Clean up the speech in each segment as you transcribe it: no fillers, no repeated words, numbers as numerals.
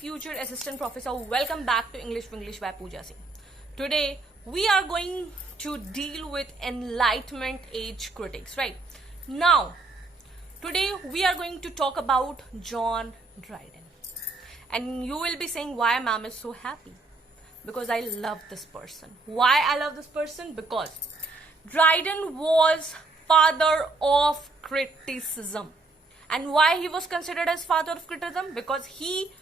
future assistant professor. Welcome back to English by Pooja Singh. Today we are going to deal with Enlightenment age critics, right? Now, today we are going to talk about John Dryden. And you will be saying, why ma'am is so happy? Because I love this person. Why I love this person? Because Dryden was father of criticism. And why he was considered as father of criticism? Because he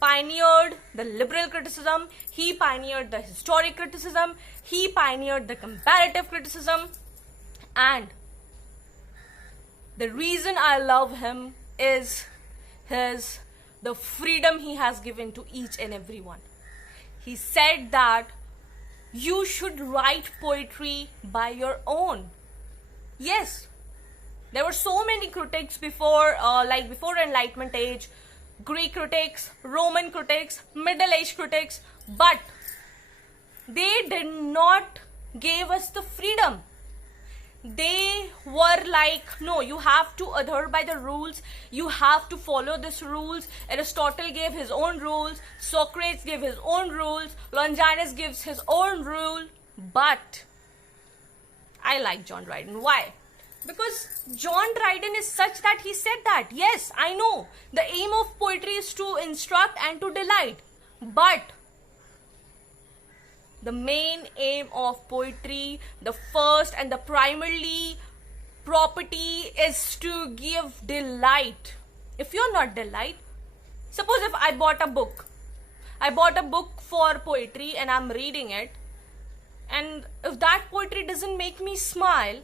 pioneered the liberal criticism, he pioneered the historic criticism, he pioneered the comparative criticism, and the reason I love him is the freedom he has given to each and every one. He said that you should write poetry by your own. Yes, there were so many critics before Enlightenment age, Greek critics, Roman critics, Middle Age critics, but they did not give us the freedom. They were like, no, you have to adhere by the rules, you have to follow these rules. Aristotle gave his own rules, Socrates gave his own rules, Longinus gives his own rule, but I like John Dryden. Why? Because John Dryden is such that he said that, yes, I know, the aim of poetry is to instruct and to delight, but the main aim of poetry, the first and the primarily property is to give delight. If you're not delight, suppose if I bought a book for poetry and I'm reading it, and if that poetry doesn't make me smile,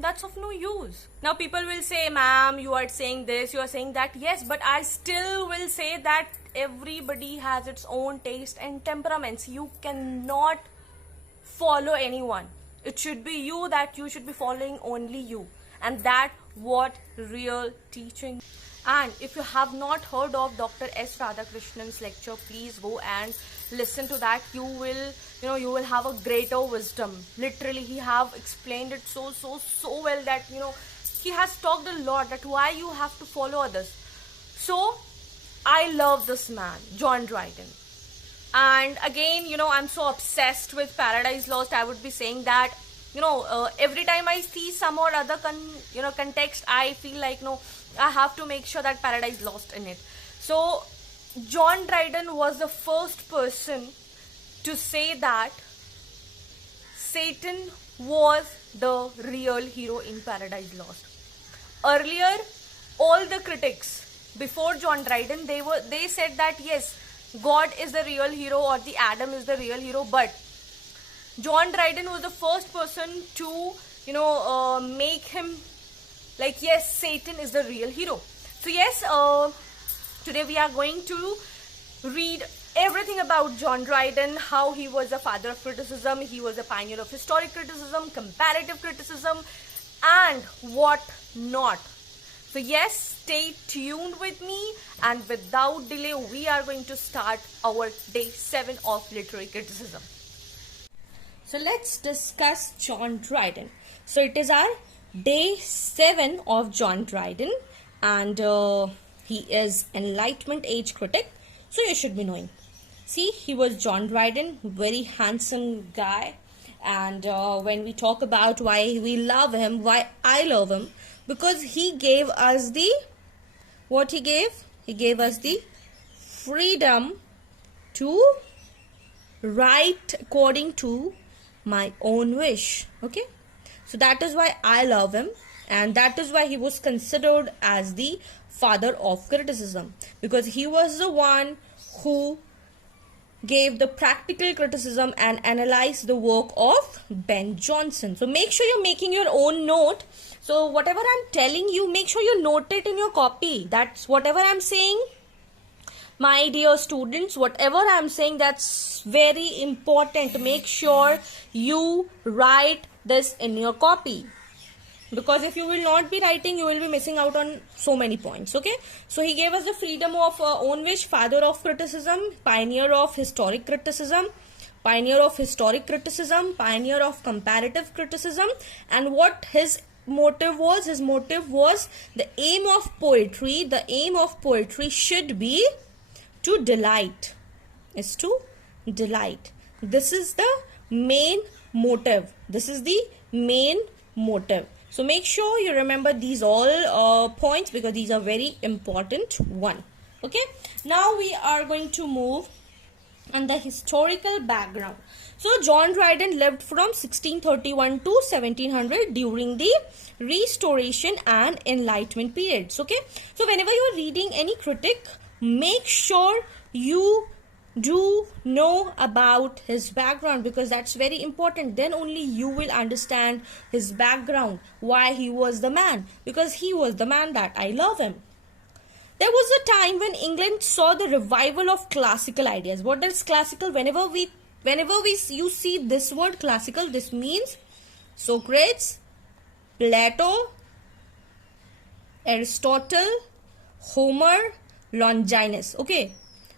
that's of no use. Now people will say, ma'am, you are saying this, you are saying that. Yes, but I still will say that everybody has its own taste and temperaments. You cannot follow anyone. It should be you, that you should be following only you. And that what real teaching. And if you have not heard of Dr. S. Radhakrishnan's lecture, please go and listen to that. You will have a greater wisdom. Literally, he have explained it so well that, he has talked a lot that why you have to follow others. So, I love this man, John Dryden. And again, I'm so obsessed with Paradise Lost. I would be saying that, every time I see some or other context, I feel like, I have to make sure that Paradise Lost in it. So, John Dryden was the first person to say that Satan was the real hero in Paradise Lost. Earlier, all the critics before John Dryden, they said that yes, God is the real hero or the Adam is the real hero, but John Dryden was the first person to make him like, yes, Satan is the real hero. So yes, today we are going to read everything about John Dryden, how he was a father of criticism, he was a pioneer of historic criticism, comparative criticism, and what not. So yes, stay tuned with me, and without delay, we are going to start our day 7 of literary criticism. So let's discuss John Dryden. So it is our day 7 of John Dryden, and he is Enlightenment age critic, so you should be knowing. See, he was John Dryden, very handsome guy, and when we talk about why we love him, why I love him, because he gave us the, what he gave? He gave us the freedom to write according to my own wish, okay? So that is why I love him, and that is why he was considered as the father of criticism, because he was the one who gave the practical criticism and analyzed the work of Ben Jonson. So make sure you're making your own note. So whatever I'm telling you, make sure you note it in your copy. That's whatever I'm saying, my dear students, whatever I'm saying, that's very important. Make sure you write this in your copy, because if you will not be writing, you will be missing out on so many points, okay? So he gave us the freedom of own wish, father of criticism, pioneer of historic criticism, pioneer of comparative criticism, and what his motive was? His motive was the aim of poetry should be to delight. Is to delight. This is the main motive. This is the main motive. So make sure you remember these all points, because these are very important one. Okay. Now we are going to move on the historical background. So John Dryden lived from 1631 to 1700 during the Restoration and Enlightenment periods. Okay. So whenever you are reading any critic, make sure you do know about his background, because that's very important. Then only you will understand his background, why he was the man, because he was the man that I love him. There was a time when England saw the revival of classical ideas. What is classical? Whenever you see this word classical, this means Socrates, Plato, Aristotle, Homer, Longinus. Okay.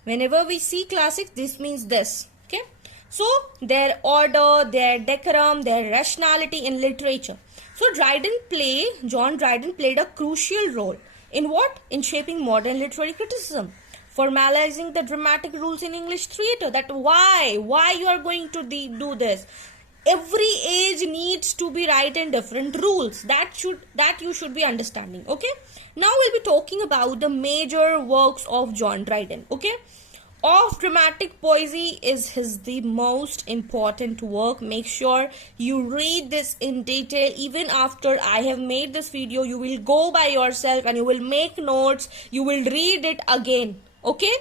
Whenever we see classics, this means this. Okay. So their order, their decorum, their rationality in literature. So John Dryden played a crucial role in what? In shaping modern literary criticism, formalizing the dramatic rules in English theatre. That why you are going to do this. Every age needs to be right in different rules. That you should be understanding. Okay. Now we'll be talking about the major works of John Dryden. Okay. Of dramatic poesy is the most important work. Make sure you read this in detail. Even after I have made this video, you will go by yourself and you will make notes. You will read it again. Okay?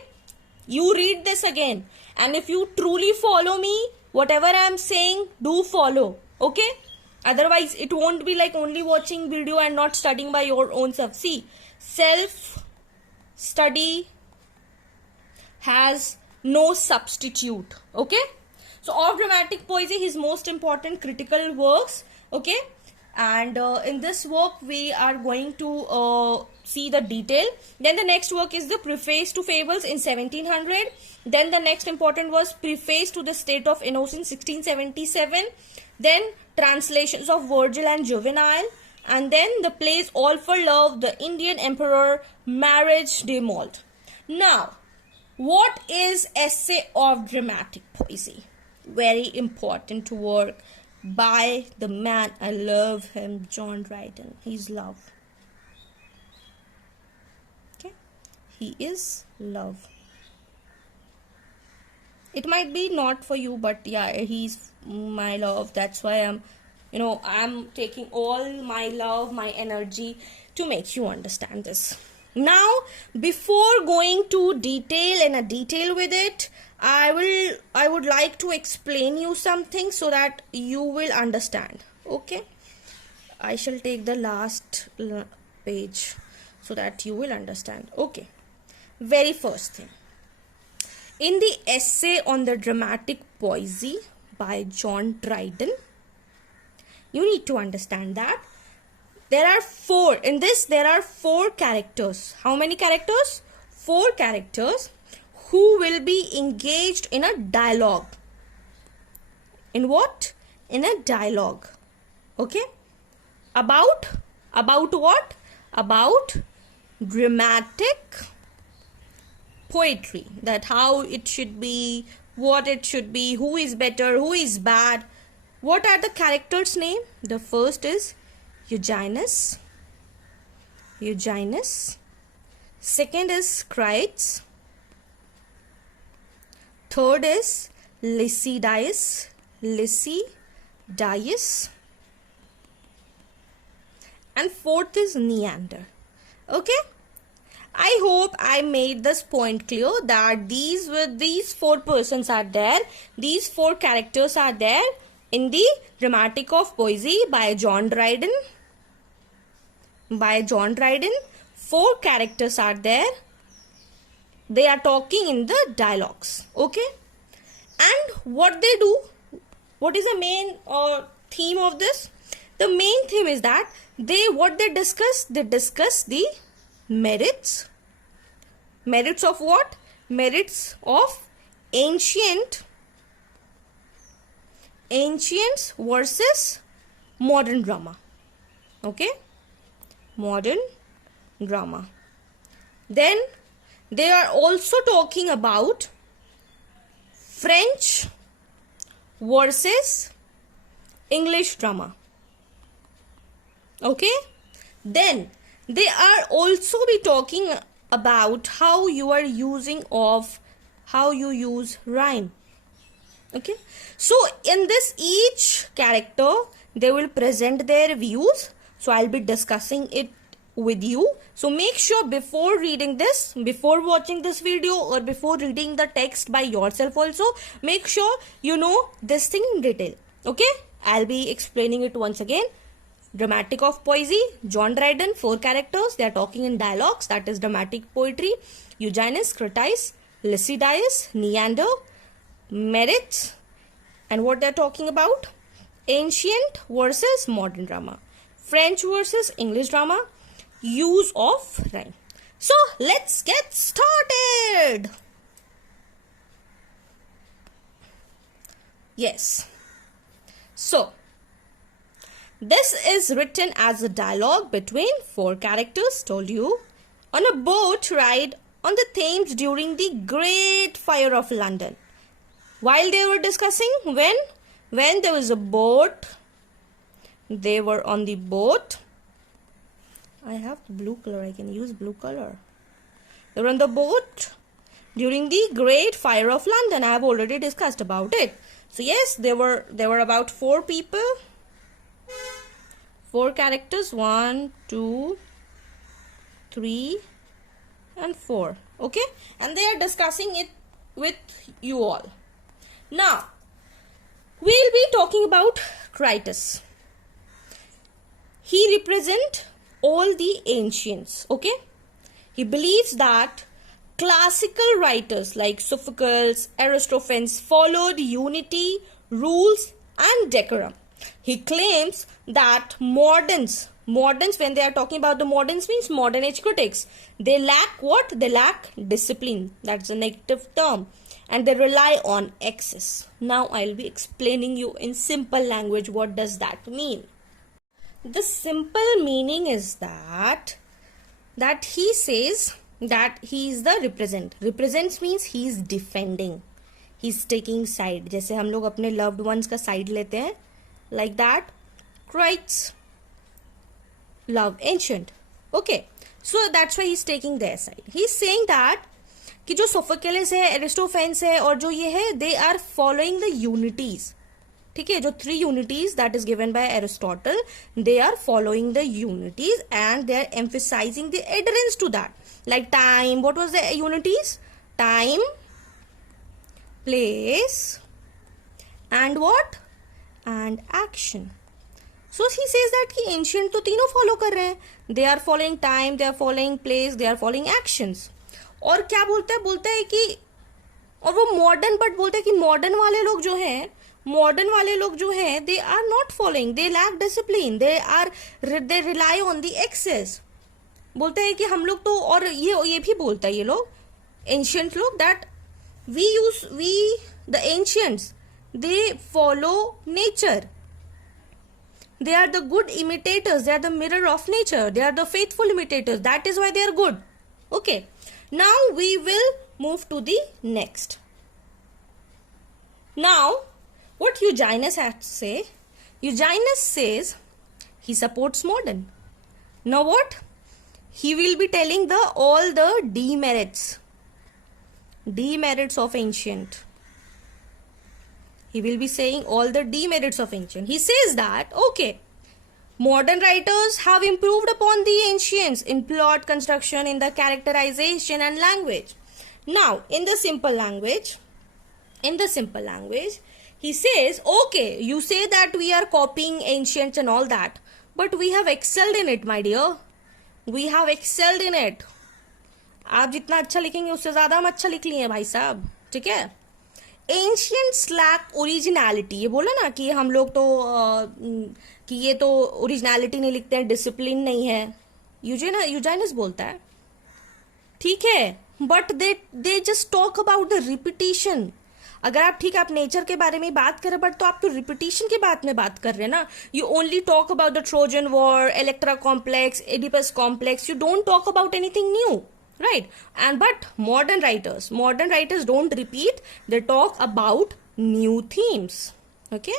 You read this again. And if you truly follow me, whatever I am saying, do follow. Okay? Otherwise, it won't be like only watching video and not studying by your own self. See, self-study has no substitute. Okay. So of dramatic poesy, his most important critical works. Okay. And in this work we are going to see the detail. Then the next work is the Preface to Fables in 1700. Then the next important was Preface to the State of Innocence 1677. Then translations of Virgil and Juvenal. And then the plays All for Love, The Indian Emperor, Marriage de Moult. Now, what is Essay of Dramatic Poesy? Very important work by the man. I love him, John Dryden. He's love. Okay? He is love. It might be not for you, but yeah, he's my love. That's why I'm taking all my love, my energy to make you understand this. Now, before going to detail with it, I would like to explain you something so that you will understand. Okay, I shall take the last page so that you will understand. Okay, very first thing, in the Essay on the Dramatic Poesy by John Dryden, you need to understand that there are four characters. How many characters? 4 characters who will be engaged in a dialogue. In what? In a dialogue. Okay? About what? About dramatic poetry. That how it should be, what it should be, who is better, who is bad. What are the characters' name? The first is Eugenius. Second is Crites. Third is Lycidias. And fourth is Neander. Okay? I hope I made this point clear that these 4 persons are there. These 4 characters are there in the Dramatic of Poesy by John Dryden. 4 characters are there. They are talking in the dialogues. Okay? And what they do, what is the main theme of this? The main theme is that they discuss the merits of what? Merits of ancients versus modern drama. Okay? Modern drama. Then they are also talking about French versus English drama. Okay, then they are also be talking about how you are using of how you use rhyme. Okay, so in this each character they will present their views, so I'll be discussing it with you. So make sure before reading this, before watching this video, or before reading the text by yourself also, make sure you know this thing in detail. Okay, I'll be explaining it once again. Dramatic of poesy, John Dryden, 4 characters, they are talking in dialogues, that is dramatic poetry. Eugenides, Critias, Lycidas, Neander, Merits, and what they are talking about? Ancient versus modern drama, French versus English drama, use of rhyme. So let's get started. Yes. So this is written as a dialogue between 4 characters, told you, on a boat ride on the Thames during the Great Fire of London. While they were discussing, when there was a boat, they were on the boat. I have blue color, I can use blue color. They were on the boat during the Great Fire of London. I have already discussed about it. So yes, there were about 4 people. 4 characters, 1, 2, 3 and 4. Okay, and they are discussing it with you all. Now we'll be talking about Critias. He represents all the ancients. Okay, he believes that classical writers like Sophocles, Aristophanes followed unity, rules and decorum. He claims that moderns, when they are talking about the moderns, means modern age critics, they lack what? They lack discipline. That's a negative term. And they rely on excess. Now I'll be explaining you in simple language what does that mean. The simple meaning is that he says that he is the represent. Represents means he is defending. He is taking side. जैसे हम लोग अपने loved ones का side लेते हैं, like that. Critias love ancient. Okay, so that's why he's taking their side. He's saying that कि जो Sophocles है, एरिस्टोफेन्स है और जो ये है, they are following the unities. ठीक है, जो 3 unities that is given by Aristotle, they are following the unities and they are emphasizing the adherence to that. Like time, what was the unities? Time, place and what? And action. So he says that कि ancient तो तीनों follow कर रहे हैं. They are following time, they are following place, they are following actions. और क्या बोलता है कि, और वो मॉडर्न, बट बोलता है कि मॉडर्न वाले लोग जो हैं they are not following, they lack discipline, they rely on the access. बोलता है कि हम लोग तो, और ये भी बोलता है ये लोग एंशियंट लोग, that we the ancients they follow nature. They are the good imitators. They are the mirror of nature. They are the faithful imitators. That is why they are good. Okay. Now we will move to the next. Now, what Eugenides has to say? Eugenides says he supports modern. Now what? He will be telling all the demerits of ancient. He will be saying all the demerits of ancient. He says that, okay, modern writers have improved upon the ancients in plot construction, in the characterization and language. Now, in the simple language, he says, okay, you say that we are copying ancients and all that, but we have excelled in it, my dear. We have excelled in it. आप जितना अच्छा लिखेंगे उससे ज्यादा हम अच्छा लिख लिए भाई साहब. ठीक है. Ancients lack originality. ये बोला ना कि हम लोग तो कि ये तो ओरिजिनलिटी नहीं लिखते हैं, डिसिप्लिन नहीं है. यूजेनस बोलता है ठीक है, but they just talk about the repetition. अगर आप ठीक है आप नेचर के बारे में बात कर रहे, बट तो आप तो रिपीटिशन के बारे में बात कर रहे हैं ना. You only talk about the Trojan war, Electra complex, Oedipus complex. You don't talk about anything new. right? And but modern writers don't repeat, they talk about new themes. Okay,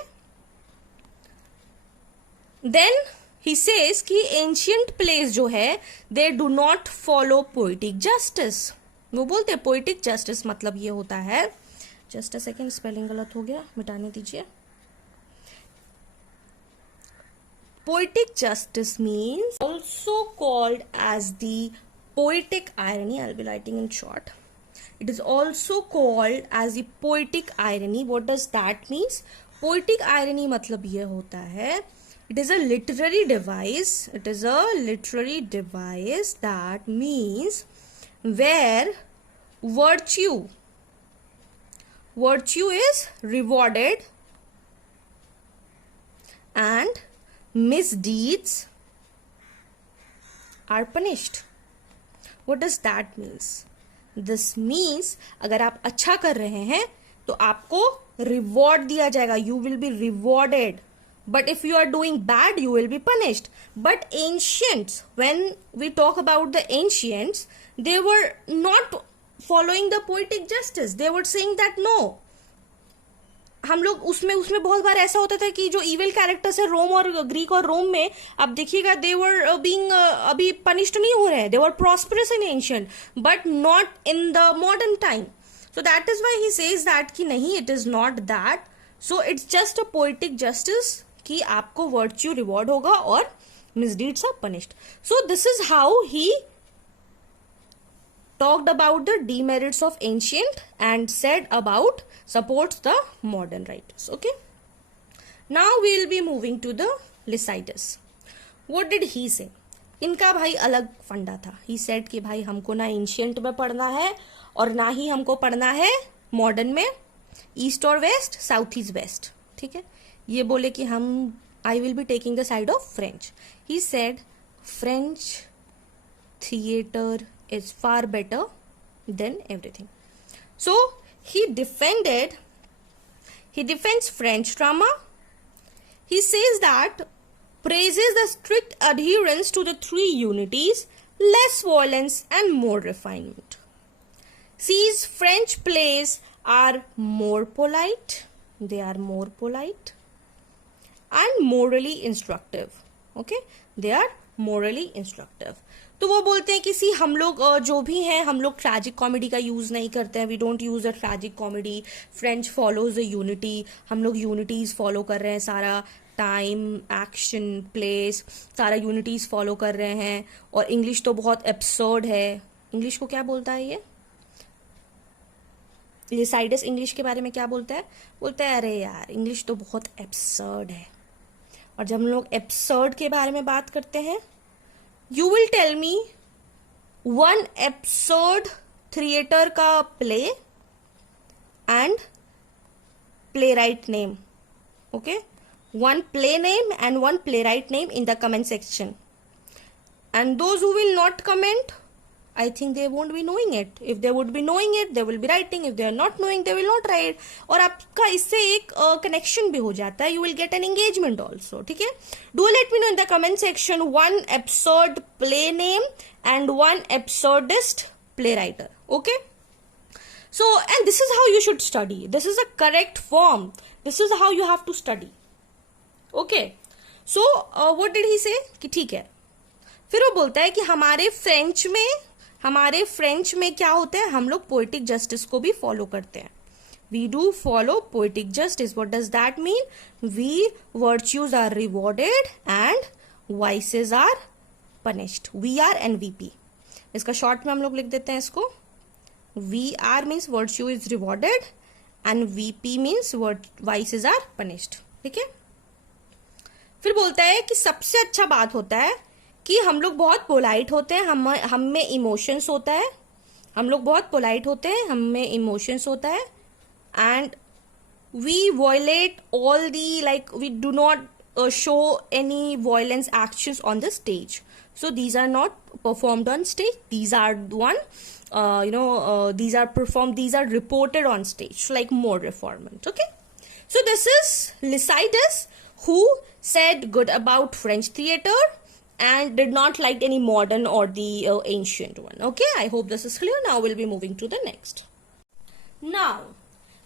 then he says कि ancient plays जो है they do not follow poetic justice. वो बोलते हैं poetic justice मतलब ये होता है, just a second, spelling गलत हो गया, मिटाने दीजिए. Poetic justice means also called as the poetic irony. I'll be writing in short. It is also called as the poetic irony. What does that means? Poetic irony मतलब ये होता है, it is a literary device. It is a literary device that means where virtue is rewarded and misdeeds are punished. What does that means? This means अगर आप अच्छा कर रहे हैं तो आपको reward दिया जाएगा, you will be rewarded. But if you are doing bad, you will be punished. But ancients, when we talk about the ancients, they were not following the poetic justice. They were saying that no, हम लोग उसमें बहुत बार ऐसा होता था कि जो evil characters है रोम और ग्रीक और रोम में, आप देखिएगा दे वर बीइंग अभी पनिश्ड नहीं हो रहे हैं, they were prosperous in ancient but not in the modern time. So that is why he says that कि नहीं, it is not that. So it's just a poetic justice कि आपको virtue reward होगा और misdeeds are punished. So this is how he talked about the demerits of ancient and said about supports the modern writers. Okay, now we will be moving to the Lycidas. What did he say? इनका भाई अलग फंडा था. He said कि भाई हमको ना ancient में पढ़ना है और ना ही हमको पढ़ना है मॉडर्न में, ईस्ट और वेस्ट, साउथ ईस्ट वेस्ट. ठीक है, ये बोले कि हम I will be taking the side of French. He said French theatre is far better than everything. So he defends French drama. He says that praises the strict adherence to the three unities, less violence and more refinement. Sees French plays are more polite, and morally instructive. Okay, they are morally instructive. तो वो बोलते हैं कि सी हम लोग जो भी हैं, हम लोग ट्रैजिक कॉमेडी का यूज़ नहीं करते हैं. We don't use a tragic comedy. French follows the unity. हम लोग यूनिटीज़ फॉलो कर रहे हैं, सारा टाइम, एक्शन, प्लेस, सारा यूनिटीज़ फॉलो कर रहे हैं. और इंग्लिश तो बहुत एब्सर्ड है. इंग्लिश को क्या बोलता है ये लिसाइडस इंग्लिश के बारे में क्या बोलता है? बोलता है अरे यार इंग्लिश तो बहुत एब्सर्ड है. और जब हम लोग एब्सर्ड के बारे में बात करते हैं, you will tell me one absurd theater का play and playwright name. Okay, one play name and one playwright name in the comment section. And those who will not comment, I think they won't be knowing it. If they would be knowing it, they will be writing. If they are not knowing, they will not write. और आपका इससे एक connection भी हो जाता है. You will get an engagement also. ठीक है? Do let me know in the comment section one absurd play name and one absurdist playwriter. Okay? So, and this is how you should study. This is a correct form. This is how you have to study. Okay? So, what did he say? कि ठीक है. फिर वो बोलता है कि हमारे French में क्या होता है, हम लोग पोएटिक जस्टिस को भी फॉलो करते हैं. We do follow poetic justice. What does that mean? V virtues are rewarded and vices are punished. V R and VP. इसका शॉर्ट में हम लोग लिख देते हैं इसको. V R means virtue is rewarded and VP means vices are punished. ठीक है, फिर बोलता है कि सबसे अच्छा बात होता है कि हम लोग बहुत पोलाइट होते हैं, हम में इमोशंस होता है. हम लोग बहुत पोलाइट होते हैं, हम में इमोशंस होता है. And we violate all the, like we do not show any violence actions on the stage. So these are not performed on stage. These are these are performed, these are reported on stage, so like more refinement. Okay, so this is Lycidas, who said good about French theater and did not like any modern or the ancient one. Okay, I hope this is clear. Now we'll be moving to the next. Now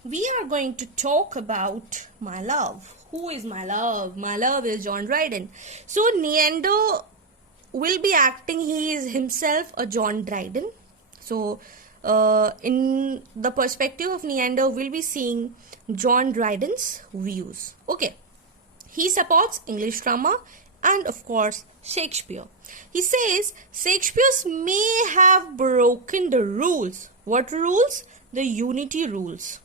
we are going to talk about my love. Who is my love? My love is John Dryden. So Neander will be acting, he is himself a John Dryden. So in the perspective of Neander, we'll be seeing John Dryden's views. Okay, he supports English drama and of course Shakespeare. He says Shakespeare may have broken the rules. What rules? The unity rules.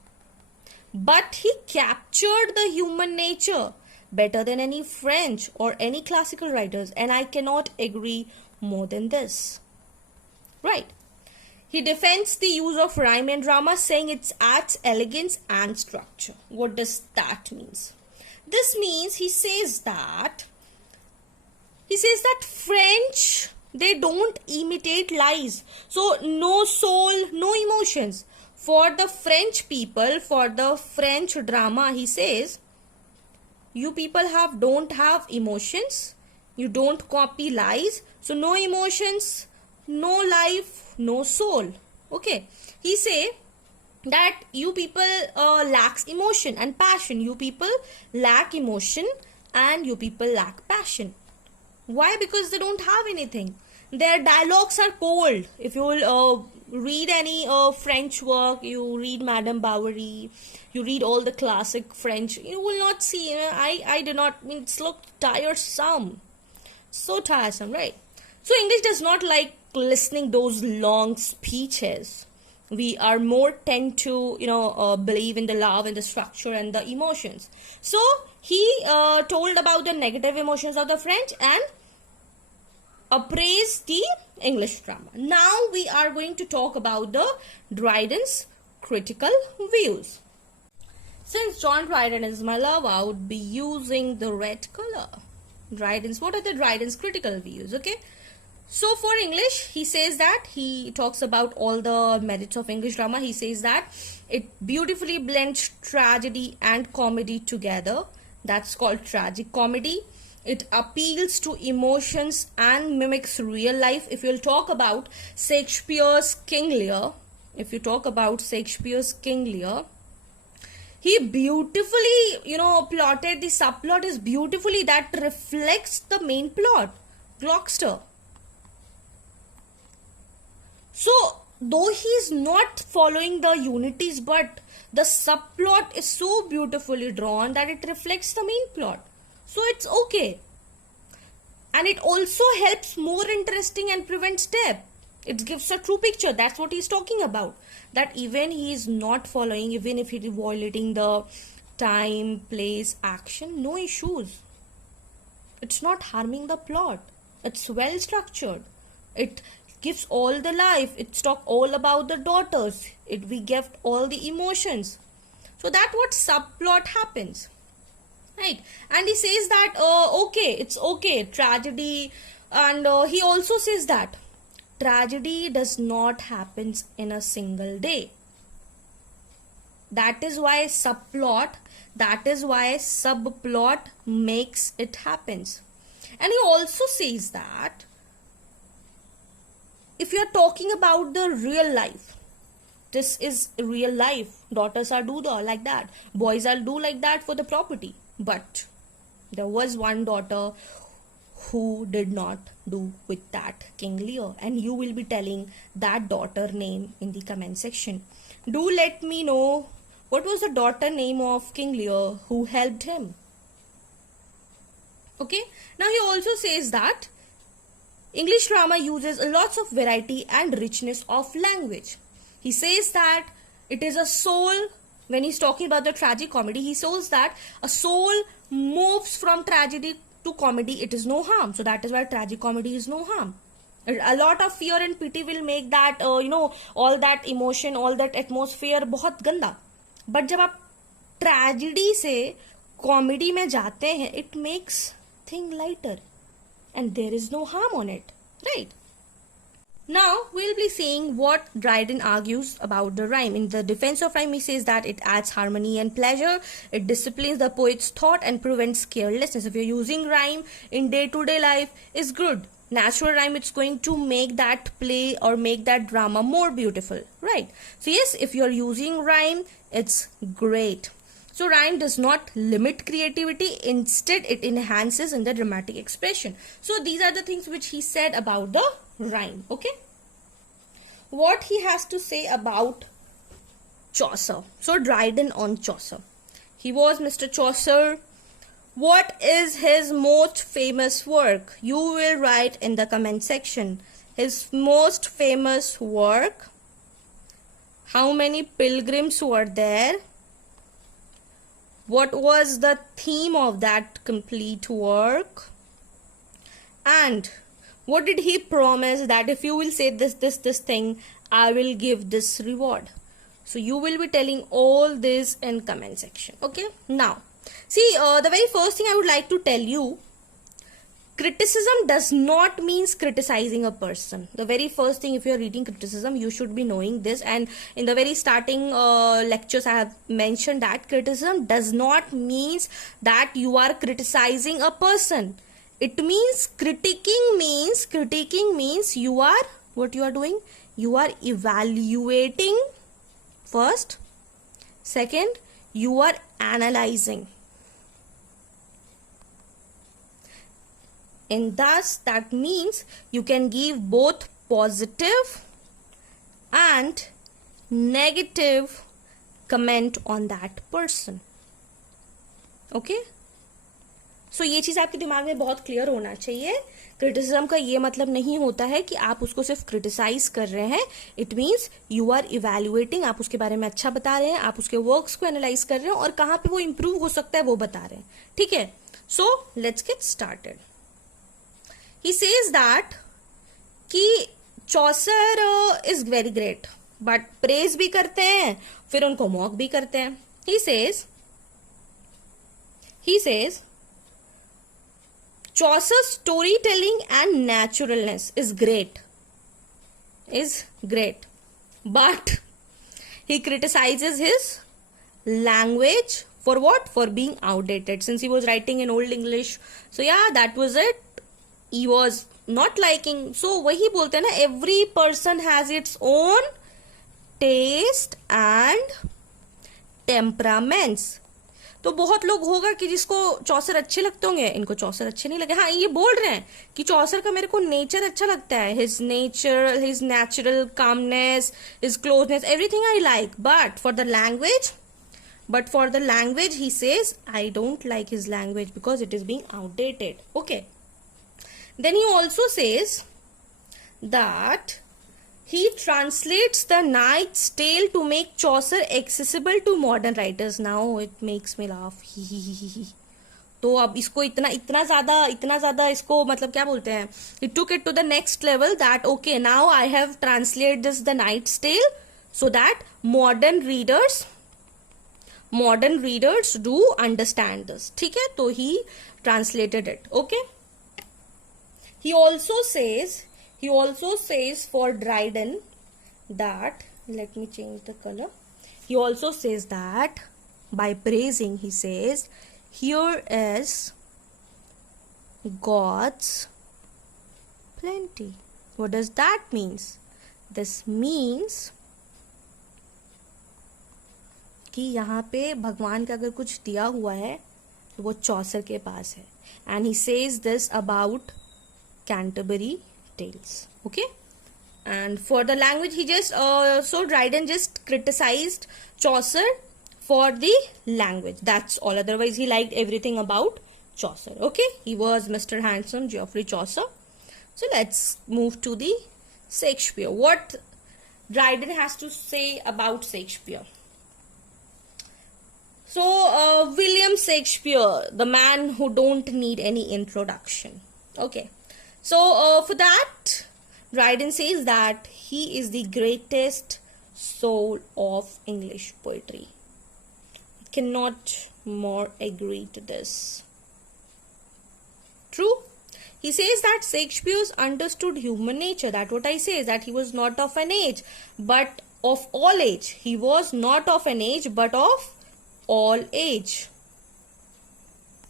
But he captured the human nature better than any French or any classical writers, and I cannot agree more than this. Right. He defends the use of rhyme and drama, saying it adds elegance and structure. What does that mean? This means he says that French, they don't imitate lies. So no soul, no emotions. For the French people, for the French drama, he says, you people don't have emotions, you don't copy lies, so no emotions, no life, no soul. Okay, he say that you people lacks emotion and passion. You people lack emotion and you people lack passion. Why? Because they don't have anything. Their dialogues are cold. If you will read any French work, you read Madame Bovary, you read all the classic French, you will not see, I do not mean, it's look tiresome. So tiresome, right? So English does not like listening those long speeches. We are more tend to, believe in the love and the structure and the emotions. So he told about the negative emotions of the French and appraised the English drama. Now we are going to talk about the Dryden's critical views. Since John Dryden is my love, I would be using the red color. What are the Dryden's critical views? Okay. So for English, he says that, he talks about all the merits of English drama. He says that it beautifully blends tragedy and comedy together. That's called tragic comedy. It appeals to emotions and mimics real life. If you'll talk about Shakespeare's King Lear, he beautifully, plotted the subplot is beautifully that reflects the main plot, Gloucester. So, though he is not following the unities, but the subplot is so beautifully drawn that it reflects the main plot. So, it's okay. And it also helps more interesting and prevents depth. It gives a true picture. That's what he's talking about. That even he is not following, even if he is violating the time, place, action, no issues. It's not harming the plot. It's well structured. It gives all the life. It's talk all about the daughters. We give all the emotions. So that's what subplot happens. Right. And he says that, okay, it's okay, tragedy. And he also says that tragedy does not happen in a single day. That is why subplot makes it happens. And he also says that if you are talking about the real life, this is real life. Daughters are do like that. Boys are do like that for the property. But there was one daughter who did not do with that King Lear, and you will be telling that daughter name in the comment section. Do let me know what was the daughter name of King Lear who helped him. Okay, now he also says that English drama uses lots of variety and richness of language. He says that it is a soul. When he's talking about the tragic comedy, he shows that a soul moves from tragedy to comedy. It is no harm. So that is why tragic comedy is no harm. A lot of fear and pity will make that, all that emotion, all that atmosphere बहुत गंदा. But जब आप tragedy से comedy में जाते हैं, it makes thing lighter. And there is no harm on it. Right? Now we'll be seeing what Dryden argues about the rhyme. In the defense of rhyme, he says that it adds harmony and pleasure, it disciplines the poet's thought and prevents carelessness. If you're using rhyme in day-to-day life, is good. Natural rhyme, it's going to make that play or make that drama more beautiful, right? So yes, if you're using rhyme, it's great. So rhyme does not limit creativity, instead it enhances in the dramatic expression. So these are the things which he said about the rhyme. Okay, what he has to say about Chaucer. So Dryden on Chaucer. He was Mr. Chaucer. What is his most famous work? You will write in the comment section. His most famous work. How many pilgrims were there? What was the theme of that complete work? And what did he promise that if you will say this thing, I will give this reward? So you will be telling all this in comment section. Okay. Now, see, the very first thing I would like to tell you, criticism does not means criticizing a person. The very first thing, if you are reading criticism, you should be knowing this. And in the very starting lectures, I have mentioned that criticism does not means that you are criticizing a person. It means critiquing means you are, what you are doing? You are evaluating first. Second, you are analyzing. And thus that means you can give both positive and negative comment on that person. Okay? सो ये चीज़ आपके दिमाग में बहुत clear होना चाहिए. Criticism का ये मतलब नहीं होता है कि आप उसको सिर्फ क्रिटिसाइज कर रहे हैं. It means you are evaluating, आप उसके बारे में अच्छा बता रहे हैं, आप उसके वर्क्स को एनालाइज कर रहे हैं और कहाँ पे वो इम्प्रूव हो सकता है वो बता रहे हैं. ठीक है, so let's get started. He says that कि Chaucer is very great, but praise भी करते हैं, फिर उनको मॉक भी करते हैं. He says Chaucer's storytelling and naturalness is great, but he criticizes his language for what? For being outdated, since he was writing in Old English. So yeah, that was it. He was not liking. So वही बोलते हैं ना, every person has its own taste and temperaments. तो बहुत लोग होगा कि जिसको चौसर अच्छे लगते होंगे, इनको चौसर अच्छे नहीं लगे. हाँ, ये बोल रहे हैं कि चौसर का मेरे को नेचर अच्छा लगता है, his nature, his natural calmness, his closeness, everything I like, but for the language he says I don't like his language because it is being outdated. Okay, then he also says that he translates the Knight's Tale to make Chaucer accessible to modern writers. Now it makes me laugh. तो अब इसको इतना ज्यादा इसको मतलब क्या बोलते हैं, he took it to the next level that okay, now I have translated this the Knight's Tale so that modern readers do understand this. ठीक है, तो he translated it. Okay, he also says for Dryden that, let me change the color. He also says that by praising, he says, here is God's plenty. What does that means? This means कि यहाँ पे भगवान का अगर कुछ दिया हुआ है तो वो चौसर के पास है. And he says this about Canterbury Tales. Okay, and for the language he just so Dryden just criticized Chaucer for the language, that's all. Otherwise he liked everything about Chaucer. Okay, he was Mr. Handsome Geoffrey Chaucer. So let's move to the Shakespeare. What Dryden has to say about Shakespeare. So William Shakespeare, the man who don't need any introduction. Okay, so for that Dryden says that he is the greatest soul of English poetry. I cannot more agree to this. True. He says that Shakespeare understood human nature. That what I say is that he was not of an age, but of all age. He was not of an age, but of all age.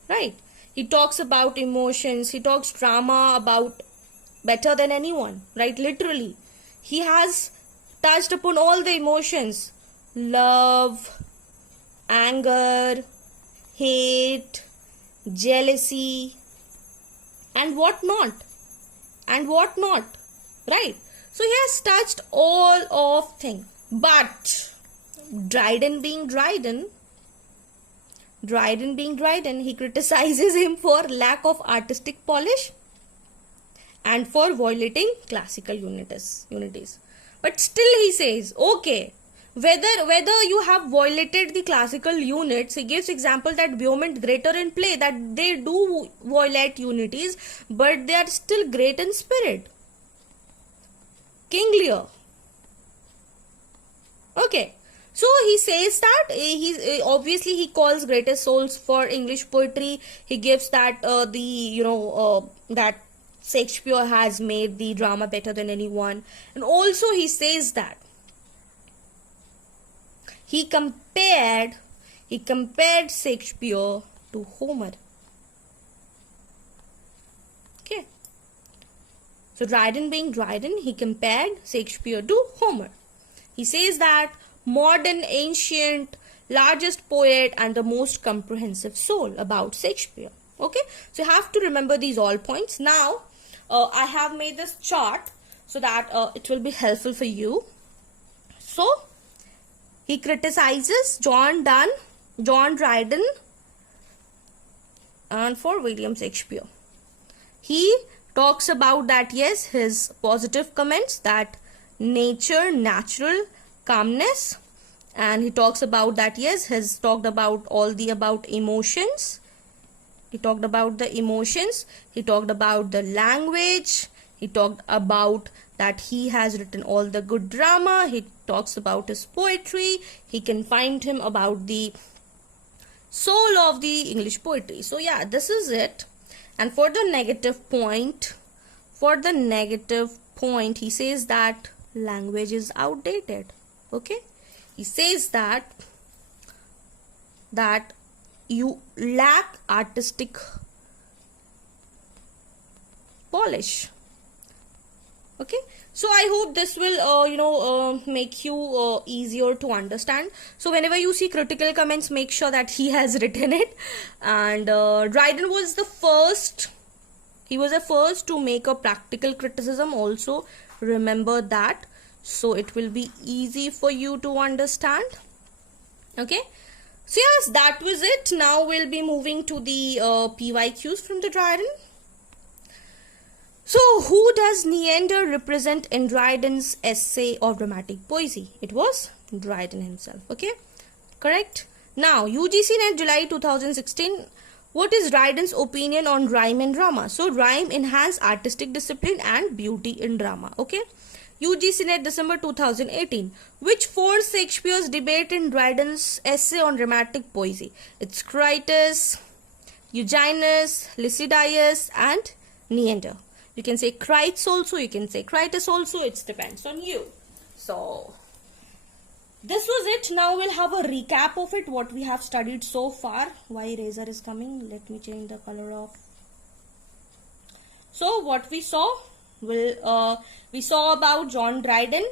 Right? He talks about emotions. He talks drama about better than anyone. Right? Literally. He has touched upon all the emotions. Love, anger, hate, jealousy, and what not, right? So he has touched all of things. But Dryden being Dryden, he criticizes him for lack of artistic polish and for violating classical unities. But still he says, okay, whether you have violated the classical units, he gives example that Beaumont greater in play, that they do violate unities, but they are still great in spirit. King Lear. Okay. So he says that obviously he calls greatest souls for English poetry. He gives that that Shakespeare has made the drama better than anyone, and also he says that he compared Shakespeare to Homer. Okay. So Dryden being Dryden, he compared Shakespeare to Homer. He says that modern, ancient, largest poet and the most comprehensive soul about Shakespeare. Okay. So you have to remember these all points. Now, I have made this chart so that it will be helpful for you. So, he criticizes John Donne, John Dryden, and for William Shakespeare. He talks about that, yes, his positive comments, that nature, natural, calmness, and he talks about that, yes, he's talked about all the about emotions. He talked about the emotions, he talked about the language, he talked about that he has written all the good drama, he talks about his poetry, he confined him about the soul of the English poetry. So yeah, this is it. And for the negative point, he says that language is outdated. Okay, he says that you lack artistic polish. Okay, so I hope this will make you easier to understand. So whenever you see critical comments, make sure that he has written it. And Dryden was the first. He was the first to make a practical criticism. Also remember that, so it will be easy for you to understand. Okay. So yes, that was it. Now we'll be moving to the PYQs from the Dryden. So who does Neander represent in Dryden's essay of dramatic poesy? It was Dryden himself. Okay, correct. Now UGC NET July 2016. What is Dryden's opinion on rhyme and drama? So rhyme enhance artistic discipline and beauty in drama. Okay. UGC NET December 2018. Which four Shakespeare's debate in Dryden's essay on dramatic poesy? It's Creighton, Eugenius, Lycidias, and Neander. You can say Creighton also, you can say Creighton also, it depends on you. So, this was it. Now we'll have a recap of it, what we have studied so far. Why eraser is coming? Let me change the color of. So, what we saw? We saw about John Dryden.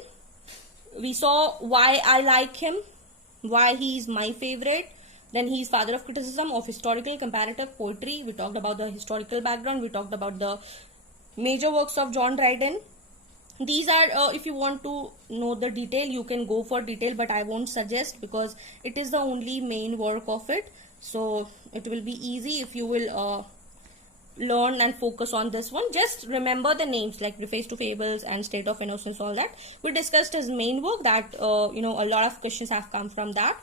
We saw why I like him, why he is my favorite. Then he is father of criticism of historical comparative poetry. We talked about the historical background. We talked about the major works of John Dryden. These are, if you want to know the detail, you can go for detail, but I won't suggest because it is the only main work of it. So it will be easy if you will learn and focus on this one. Just remember the names like Preface to Fables and State of Innocence, all that. We discussed his main work that, a lot of questions have come from that.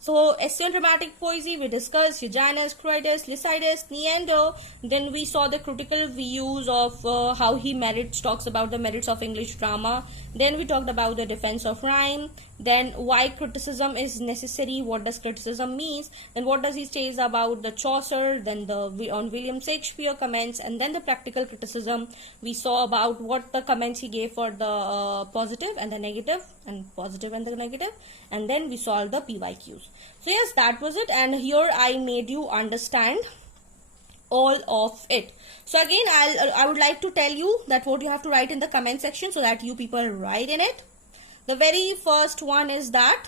So, essay on dramatic poesy, we discussed Eugenius, Creighton, Lycidias, Neander. Then we saw the critical views of how he talks about the merits of English drama. Then we talked about the defense of rhyme. then why criticism is necessary, what does criticism means, then what does he says about the Chaucer, then the on William Shakespeare comments, and then the practical criticism. We saw about what the comments he gave for the positive and the negative, and positive and the negative, and then we saw the PYQs. So yes, that was it, and here I made you understand all of it. So again, I would like to tell you that what you have to write in the comment section so that you people write in it. The very first one is that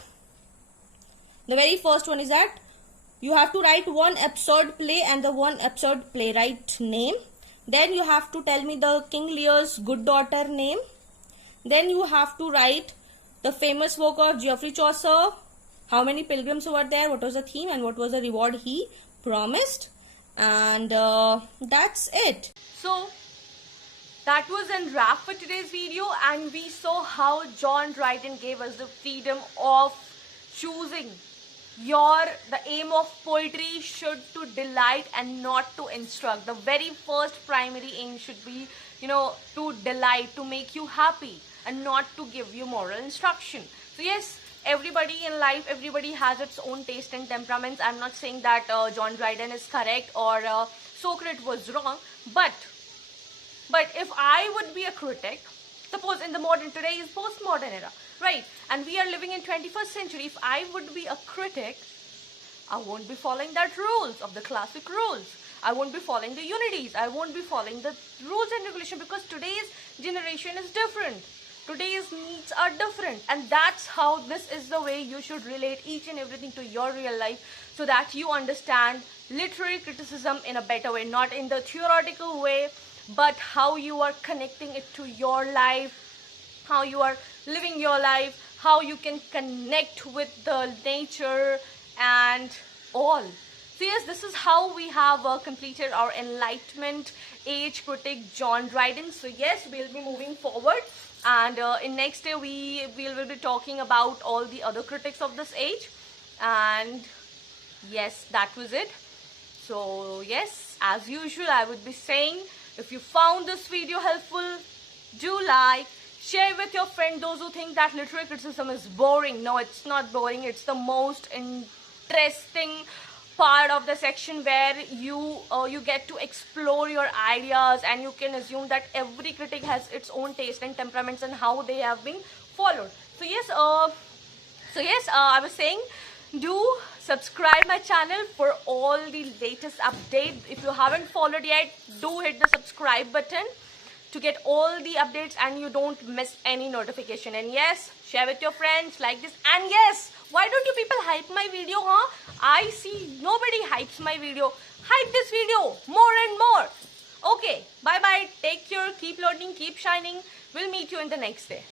you have to write one absurd play and the one absurd playwright name. Then you have to tell me the King Lear's good daughter name. Then you have to write the famous work of Geoffrey Chaucer, how many pilgrims were there, what was the theme, and what was the reward he promised. And that's it. So that was a wrap for today's video, and we saw how John Dryden gave us the freedom of choosing. The aim of poetry should to delight and not to instruct. The very first primary aim should be, to delight, to make you happy, and not to give you moral instruction. So yes, everybody in life, everybody has its own taste and temperaments. I'm not saying that John Dryden is correct or Socrates was wrong, but if I would be a critic, suppose in the today is postmodern era, right? And we are living in 21st century. If I would be a critic, I won't be following that rules of the classic rules. I won't be following the unities. I won't be following the rules and regulation, because today's generation is different. Today's needs are different, and that's how this is the way you should relate each and everything to your real life, so that you understand literary criticism in a better way, not in the theoretical way, but how you are connecting it to your life, how you are living your life, how you can connect with the nature and all. So yes, this is how we have completed our Enlightenment age critic John Dryden. So yes, we'll be moving forward, and in next day we will be talking about all the other critics of this age. And yes, that was it. So yes, as usual, I would be saying, if you found this video helpful, do like, share with your friend, those who think that literary criticism is boring. No, it's not boring. It's the most interesting part of the section, where you get to explore your ideas, and you can assume that every critic has its own taste and temperaments and how they have been followed. So yes, I was saying, do subscribe my channel for all the latest updates. If you haven't followed yet, do hit the subscribe button to get all the updates and you don't miss any notification. And yes, share with your friends, like this. And yes, why don't you people hype my video, huh? I see nobody hypes my video. Hype this video more and more. Okay, bye bye, take care, keep learning, keep shining. We'll meet you in the next day.